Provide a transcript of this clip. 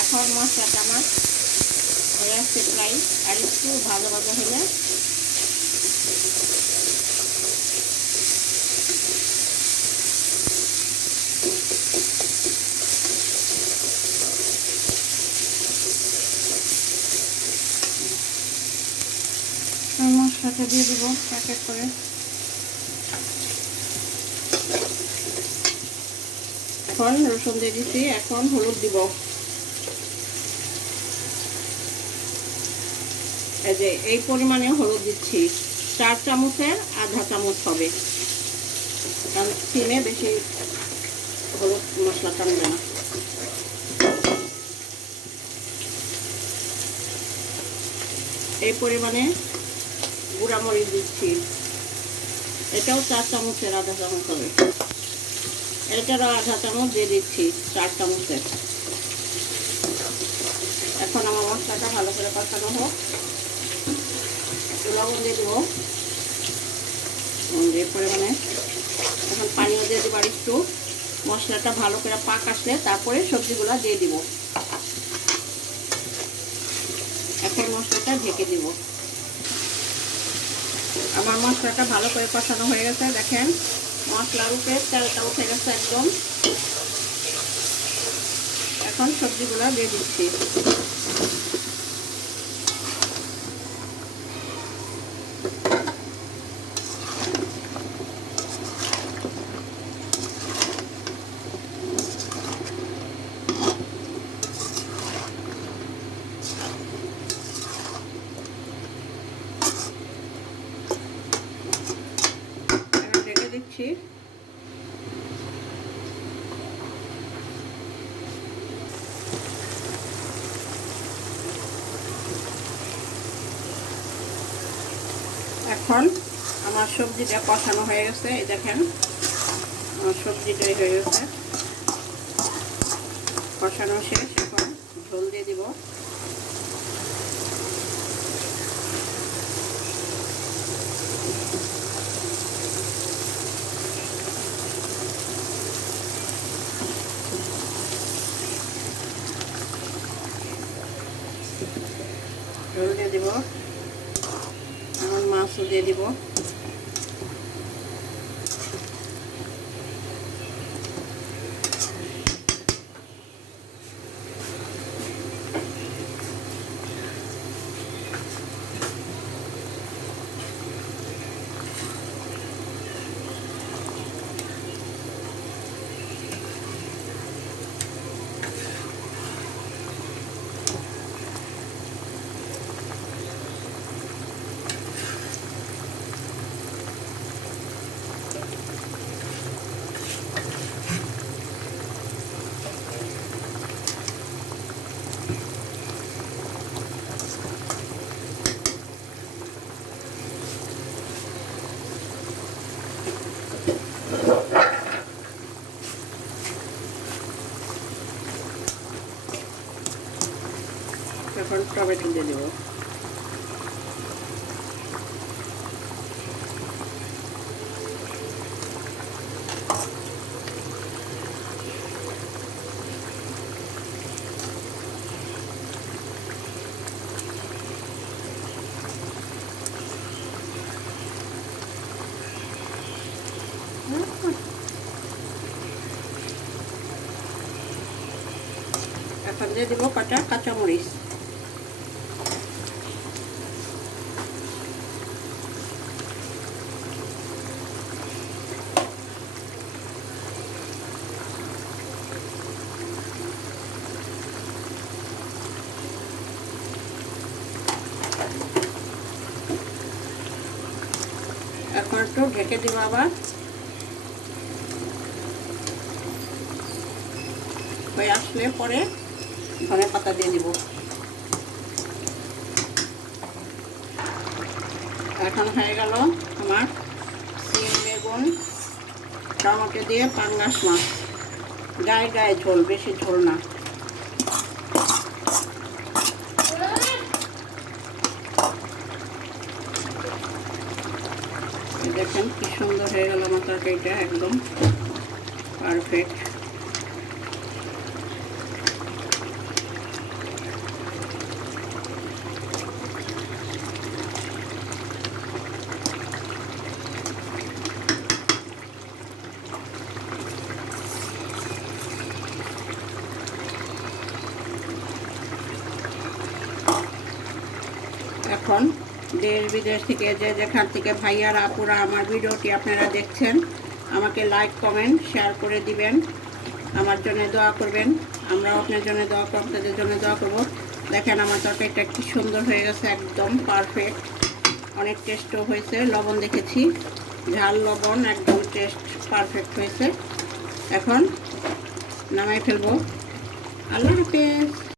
এখন মশলাটা আমার হয়ে আসছে প্রায়, আর একটু ভাজা ভাজা হলে মশলাটা দিয়ে দেবো এক এক করে। এখন রসুন দিয়ে দিচ্ছি, এখন হলুদ দিব। এই যে এই পরিমাণে হলুদ দিচ্ছি, 4 চামচের আধা চামচ হবে, কারণ সিমে বেশি হলুদ মশলা টানবে না। এই পরিমাণে গুঁড়া মরিচ দিচ্ছি, এটাও 4 চামচের আধা চামচ হবে, এটারও আধা চামচ দিয়ে দিচ্ছি 4 চামচের। এখন আমার মশলাটা ভালো করে কষানো হোক। লবণ দিয়ে দেবো এই পরিমাণে। এখন পানিও দিয়ে দেবো আর একটু। মশলাটা ভালো করে পাক আসলে তারপরে সবজিগুলো দিয়ে দিব। এখন মশলাটা ঢেকে দিব। আমার মশলাটা ভালো করে কষানো হয়ে গেছে, দেখেন মশলার উপরে তেলটা উঠে গেছে একদম। এখন সবজিগুলো দিয়ে দিচ্ছি। ঢেকে দিচ্ছি। এখন আমার সবজিটা কষানো হয়ে গেছে, এই দেখেন আমার সবজিটাই হয়ে গেছে কষানো শেষ। এখন ঝোল দিয়ে দিব। ঝোল দিয়ে দিব, এখন মাছও দিয়ে দিব। এখন টমেটো দিয়ে দেব। এখন দিয়ে দেবো কটা কাঁচামরিচ। এখন একটু ঢেকে দিব, আবার হয়ে আসলে পরে ধনে পাতা দিয়ে দিব। এখন হয়ে গেল আমার সিম বেগুন টমেটো দিয়ে পাঙ্গাস মাছ। গায়ে গায়ে ঝোল, বেশি ঝোল না। দেখেন কি সুন্দর হয়ে গেল আমার তরকারিটা, একদম পারফেক্ট। দেশ বিদেশ থেকে যে যেখান থেকে ভাইয়ারা আপুরা আমার ভিডিওটি আপনারা দেখছেন, আমাকে লাইক কমেন্ট শেয়ার করে দিবেন, আমার জন্য দোয়া করবেন। আমরাও আপনার জন্য দোয়া করব, আপনাদের জন্য দোয়া করব। দেখেন আমার তরকারিটা কি সুন্দর হয়ে গেছে, একদম পারফেক্ট, অনেক টেস্টও হয়েছে। লবণ দেখেছি, ঝাল লবণ একদম টেস্ট পারফেক্ট হয়েছে। এখন নামাই ফেলবো। আল্লাহ হাফেজ।